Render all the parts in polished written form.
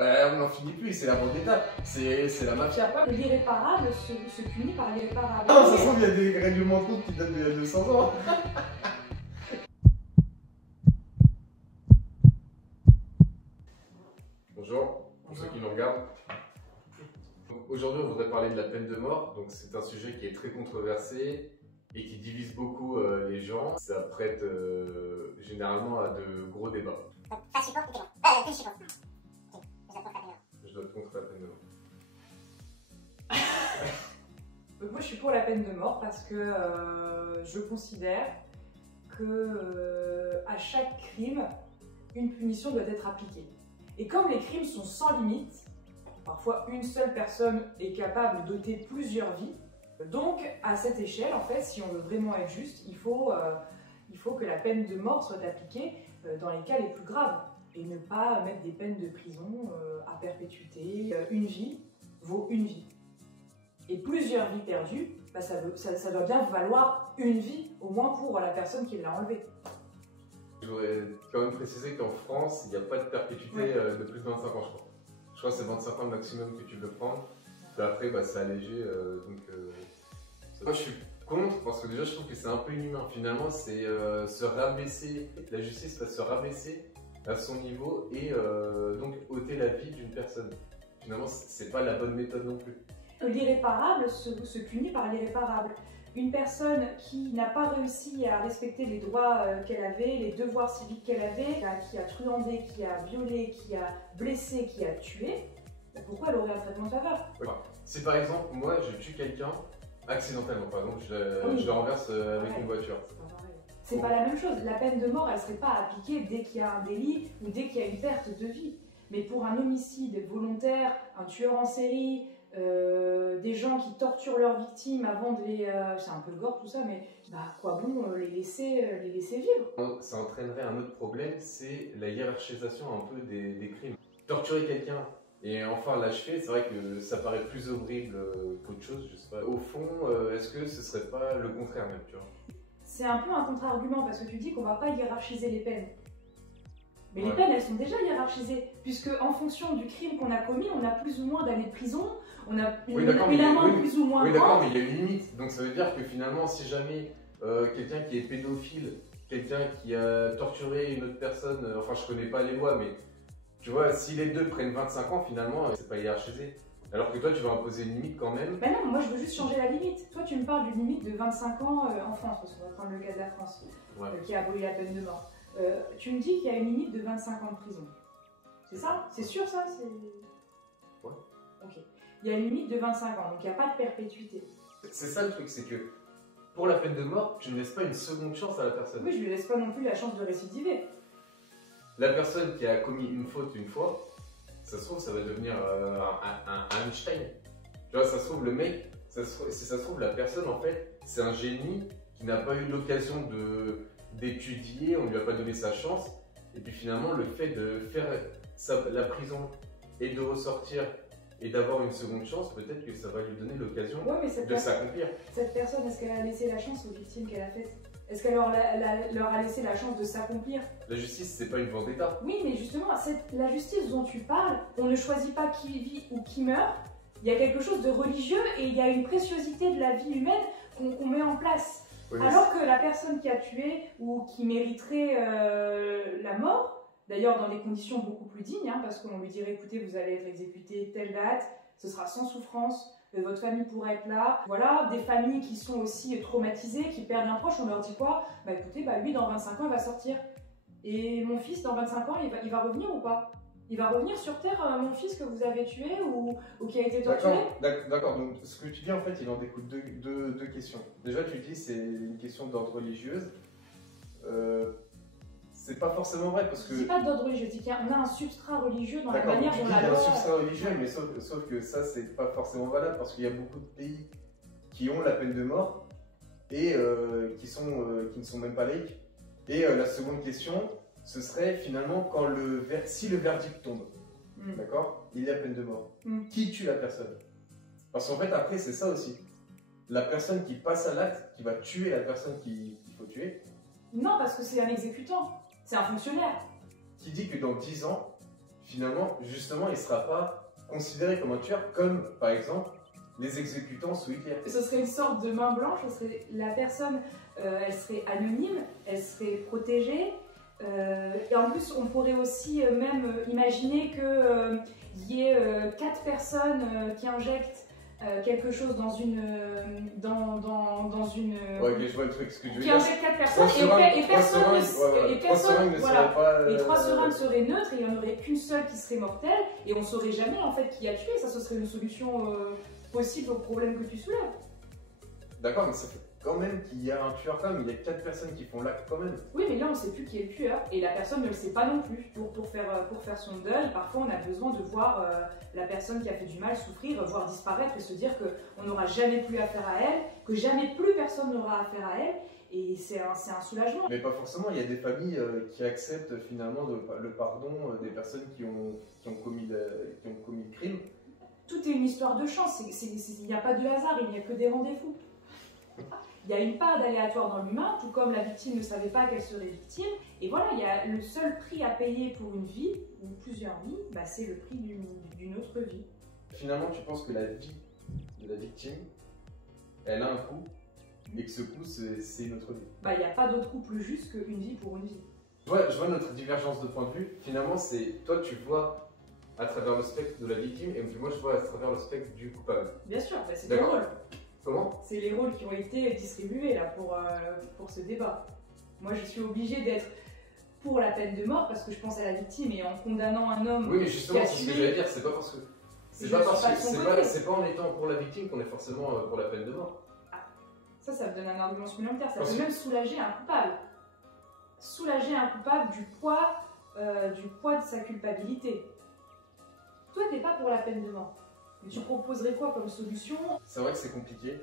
On n'en finit plus, c'est la vendetta, c'est la mafia. L'irréparable se punit par l'irréparable. Ah, ça se trouve, il y a des règlements de compte qui datent de 200 ans. Bonjour, pour ceux qui nous regardent. Aujourd'hui, on voudrait parler de la peine de mort. Donc, c'est un sujet qui est très controversé et qui divise beaucoup les gens. Ça prête généralement à de gros débats. Je dois contre la peine de mort. Moi, je suis pour la peine de mort parce que je considère que à chaque crime, une punition doit être appliquée. Et comme les crimes sont sans limite, parfois une seule personne est capable d'ôter plusieurs vies. Donc, à cette échelle, en fait, si on veut vraiment être juste, il faut que la peine de mort soit appliquée dans les cas les plus graves et ne pas mettre des peines de prison à perpétuité. Une vie vaut une vie. Et plusieurs vies perdues, bah, ça doit bien valoir une vie, au moins pour la personne qui l'a enlevée. Je voudrais quand même préciser qu'en France, il n'y a pas de perpétuité de plus de 25 ans, je crois. Je crois que c'est 25 ans le maximum que tu peux prendre. Puis après, bah, c'est allégé. Moi, je suis contre parce que déjà, je trouve que c'est un peu inhumain. Finalement, c'est se rabaisser. La justice va se rabaisser à son niveau et donc ôter la vie d'une personne. Finalement, c'est pas la bonne méthode non plus. L'irréparable se punit par l'irréparable. Une personne qui n'a pas réussi à respecter les droits qu'elle avait, les devoirs civiques qu'elle avait, qui a truandé, qui a violé, qui a blessé, qui a tué, pourquoi elle aurait un traitement de faveur? Si par exemple, moi, je tue quelqu'un accidentellement, par exemple, je le renverse avec une voiture. C'est pas la même chose. La peine de mort, elle ne serait pas appliquée dès qu'il y a un délit ou dès qu'il y a une perte de vie. Mais pour un homicide volontaire, un tueur en série, des gens qui torturent leurs victimes avant de les... c'est un peu le gore tout ça, mais bah, quoi bon les laisser vivre. Ça entraînerait un autre problème, c'est la hiérarchisation un peu des crimes. Torturer quelqu'un et enfin l'achever, c'est vrai que ça paraît plus horrible qu'autre chose, je sais pas. Au fond, est-ce que ce serait pas le contraire même, tu vois? C'est un peu un contre-argument parce que tu dis qu'on va pas hiérarchiser les peines. Mais les peines, elles sont déjà hiérarchisées, puisque en fonction du crime qu'on a commis, on a plus ou moins d'années de prison, on a une amende plus ou moins grande. Oui, d'accord, mais il y a une limite. Donc ça veut dire que finalement, si jamais quelqu'un qui est pédophile, quelqu'un qui a torturé une autre personne, enfin je connais pas les lois, mais tu vois, si les deux prennent 25 ans, finalement, c'est pas hiérarchisé. Alors que toi, tu vas imposer une limite quand même. Ben non, moi je veux juste changer la limite. Toi, tu me parles d'une limite de 25 ans en France, parce qu'on va prendre le cas de la France, qui a aboli la peine de mort. Tu me dis qu'il y a une limite de 25 ans de prison. C'est ça? C'est sûr ça? Ouais. Ok. Il y a une limite de 25 ans, donc il n'y a pas de perpétuité. C'est ça le truc, c'est que pour la peine de mort, tu ne laisses pas une seconde chance à la personne. Oui, je ne lui laisse pas non plus la chance de récidiver. La personne qui a commis une faute une fois, ça se trouve, ça va devenir un Einstein. Tu vois, ça se trouve, le mec, si ça se trouve, la personne, en fait, c'est un génie qui n'a pas eu l'occasion d'étudier, on ne lui a pas donné sa chance. Et puis finalement, le fait de faire la prison et de ressortir et d'avoir une seconde chance, peut-être que ça va lui donner l'occasion de s'accomplir. Cette personne, est-ce qu'elle a laissé la chance aux victimes qu'elle a faites? Est-ce qu'elle leur a laissé la chance de s'accomplir? La justice, c'est pas une vendetta. Oui, mais justement, la justice dont tu parles, on ne choisit pas qui vit ou qui meurt. Il y a quelque chose de religieux et il y a une préciosité de la vie humaine qu'on met en place. Oui, alors que la personne qui a tué ou qui mériterait la mort, d'ailleurs dans des conditions beaucoup plus dignes, hein, parce qu'on lui dirait écoutez, vous allez être exécuté telle date, ce sera sans souffrance, votre famille pourra être là. Voilà, des familles qui sont aussi traumatisées, qui perdent un proche, on leur dit quoi? Bah écoutez, lui dans 25 ans il va sortir. Et mon fils dans 25 ans il va revenir ou pas? Il va revenir sur Terre, mon fils que vous avez tué ou qui a été torturé? D'accord, donc ce que tu dis en fait, il en découle deux questions. Déjà tu dis c'est une question d'ordre religieuse. C'est pas forcément vrai parce que... Je dis pas d'ordre religieux, je dis qu'on a un substrat religieux dans la manière dont la loi... Il y a un substrat religieux, mais sauf que ça c'est pas forcément valable parce qu'il y a beaucoup de pays qui ont la peine de mort et qui ne sont même pas laïcs. Et la seconde question, ce serait finalement si le verdict tombe, d'accord, il y a peine de mort. Qui tue la personne? Parce qu'en fait après c'est ça aussi. La personne qui passe à l'acte, qui va tuer la personne qu'il faut tuer. Non, parce que c'est un exécutant, c'est un fonctionnaire. Qui dit que dans 10 ans, finalement, justement, il ne sera pas considéré comme un tueur, comme par exemple les exécutants sous Hitler. Ce serait une sorte de main blanche, ce serait la personne, elle serait anonyme, elle serait protégée. Et en plus, on pourrait aussi même imaginer qu'il y ait 4 personnes qui injectent quelque chose dans une. Ouais, ok, je vois le truc, ce que je veux qui dire. injectent 4 personnes et personne ne voilà. serait pas. Les 3 seringues seraient neutres et il n'y en aurait qu'une seule qui serait mortelle et on ne saurait jamais en fait qui a tué. Ça, ce serait une solution possible au problème que tu soulèves. D'accord, mais ça fait quand même qu'il y a un tueur quand même, il y a 4 personnes qui font l'acte quand même. Oui, mais là on ne sait plus qui est le tueur et la personne ne le sait pas non plus. Pour faire son deuil, parfois on a besoin de voir la personne qui a fait du mal souffrir, voir disparaître et se dire qu'on n'aura jamais plus affaire à elle, que jamais plus personne n'aura affaire à elle. Et c'est un soulagement. Mais pas forcément, il y a des familles qui acceptent finalement le pardon des personnes qui ont commis le crime. Tout est une histoire de chance, il n'y a pas de hasard, il n'y a que des rendez-vous. Il y a une part d'aléatoire dans l'humain, tout comme la victime ne savait pas qu'elle serait victime. Et voilà, il y a le seul prix à payer pour une vie, ou plusieurs vies, bah, c'est le prix d'une autre vie. Finalement, tu penses que la vie de la victime, elle a un coût, et que ce coût, c'est notre vie. Bah, il n'y a pas d'autre coût plus juste qu'une vie pour une vie. Je vois notre divergence de point de vue. Finalement, c'est toi, tu vois à travers le spectre de la victime, et moi, je vois à travers le spectre du coupable. Bien sûr, bah, c'est les rôles. Comment? C'est les rôles qui ont été distribués là, pour ce débat. Moi, je suis obligée d'être pour la peine de mort parce que je pense à la victime et en condamnant un homme. Oui, mais justement, qui a c'est ce que tué, j'allais dire, c'est pas parce que. C'est pas en étant pour la victime qu'on est forcément pour la peine de mort. Ah, ça me donne un argument supplémentaire. Ça Parce peut même soulager un coupable. Soulager un coupable du poids de sa culpabilité. Toi, t'es pas pour la peine de mort. Mais tu proposerais quoi comme solution? C'est vrai que c'est compliqué.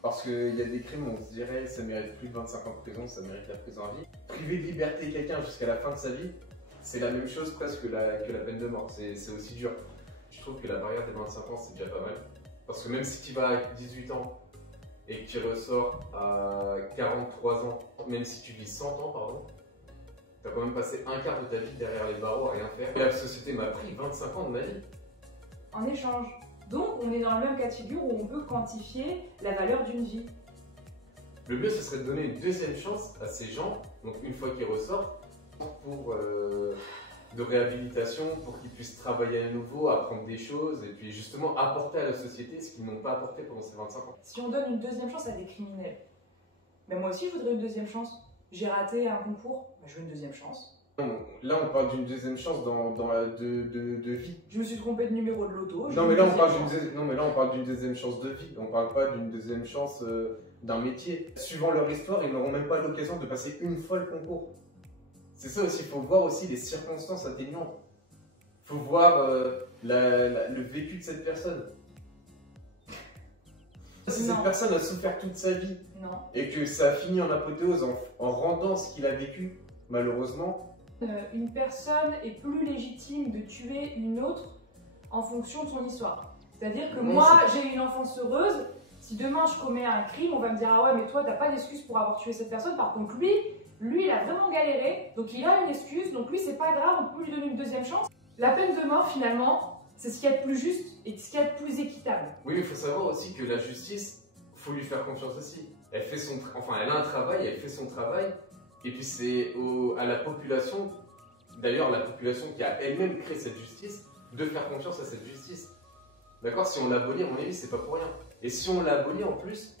Parce qu'il y a des crimes où on se dirait ça mérite plus de 25 ans de prison, ça mérite la prison à vie. Priver de liberté quelqu'un jusqu'à la fin de sa vie, c'est la même chose presque que la peine de mort. C'est aussi dur. Je trouve que la barrière des 25 ans, c'est déjà pas mal. Parce que même si tu vas à 18 ans et que tu ressors à 43 ans, même si tu vis 100 ans, pardon, tu as quand même passé un quart de ta vie derrière les barreaux à rien faire. Et la société m'a pris 25 ans de ma vie. En échange. Donc, on est dans le même cas de figure où on peut quantifier la valeur d'une vie. Le mieux, ce serait de donner une deuxième chance à ces gens, donc une fois qu'ils ressortent, pour de réhabilitation, pour qu'ils puissent travailler à nouveau, apprendre des choses, et puis justement apporter à la société ce qu'ils n'ont pas apporté pendant ces 25 ans. Si on donne une deuxième chance à des criminels, ben moi aussi je voudrais une deuxième chance. J'ai raté un concours, ben je veux une deuxième chance. Là, on parle d'une deuxième chance de vie. Je me suis trompé de numéro de loto. Non, mais là, on parle d'une deuxième chance de vie. On parle pas d'une deuxième chance d'un métier. Suivant leur histoire, ils n'auront même pas l'occasion de passer une fois le concours. C'est ça aussi, il faut voir aussi les circonstances atténuantes. Il faut voir le vécu de cette personne. Si cette personne a souffert toute sa vie et que ça a fini en apothéose en rendant ce qu'il a vécu, malheureusement. Une personne est plus légitime de tuer une autre en fonction de son histoire. C'est-à-dire que moi, j'ai eu une enfance heureuse. Si demain je commets un crime, on va me dire ah ouais mais toi t'as pas d'excuse pour avoir tué cette personne. Par contre lui il a vraiment galéré, donc il a une excuse, donc lui c'est pas grave, on peut lui donner une deuxième chance. La peine de mort finalement, c'est ce qu'il y a de plus juste et ce qu'il y a de plus équitable. Oui, mais il faut savoir aussi que la justice, faut lui faire confiance aussi. Elle a un travail, elle fait son travail, et puis c'est à la population, d'ailleurs la population qui a elle-même créé cette justice, de faire confiance à cette justice. D'accord? Si on l'abolit, à mon avis, c'est pas pour rien. Et si on l'abolit en plus,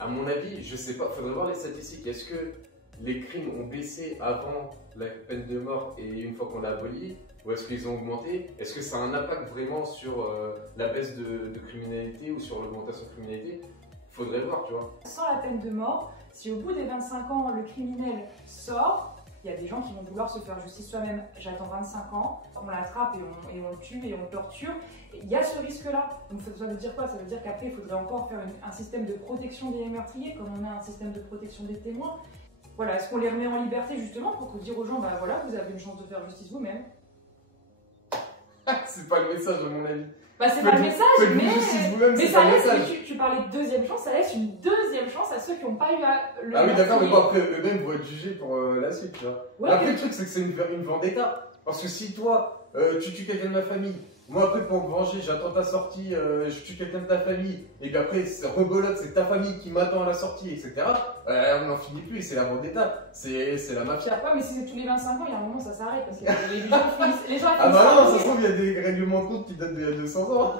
à mon avis, je sais pas, faudrait voir les statistiques. Est-ce que les crimes ont baissé avant la peine de mort et une fois qu'on l'a aboli, ou est-ce qu'ils ont augmenté? Est-ce que ça a un impact vraiment sur la baisse de criminalité ou sur l'augmentation de criminalité? Il faudrait voir, tu vois. Sans la peine de mort, si au bout des 25 ans, le criminel sort, il y a des gens qui vont vouloir se faire justice soi-même. J'attends 25 ans, on l'attrape et on le tue et on le torture. Il y a ce risque-là. Donc ça veut dire quoi? Ça veut dire qu'après, il faudrait encore faire un système de protection des meurtriers, comme on a un système de protection des témoins. Voilà, est-ce qu'on les remet en liberté justement pour dire aux gens, bah voilà, vous avez une chance de faire justice vous-même? C'est pas le message à mon avis. Bah c'est pas le message, mais ça laisse, tu parlais de deuxième chance, ça laisse une deuxième chance à ceux qui n'ont pas eu le... Ah oui d'accord, mais bon après eux-mêmes vont être jugés pour la suite, tu vois. Ouais, après le truc c'est que c'est une vendetta. Parce que si toi, tu tues quelqu'un de ma famille. Moi, après, pour me venger, j'attends ta sortie, je tue quelqu'un de ta famille. Et puis après, c'est rebolote, c'est ta famille qui m'attend à la sortie, etc. On n'en finit plus, c'est la vendetta, c'est la mafia. Ouais, mais si c'est tous les 25 ans, il y a un moment, ça s'arrête. Parce que les gens finissent. Ah bah non, ça se trouve, il y a des règlements de compte qui datent d'il y a 200 ans.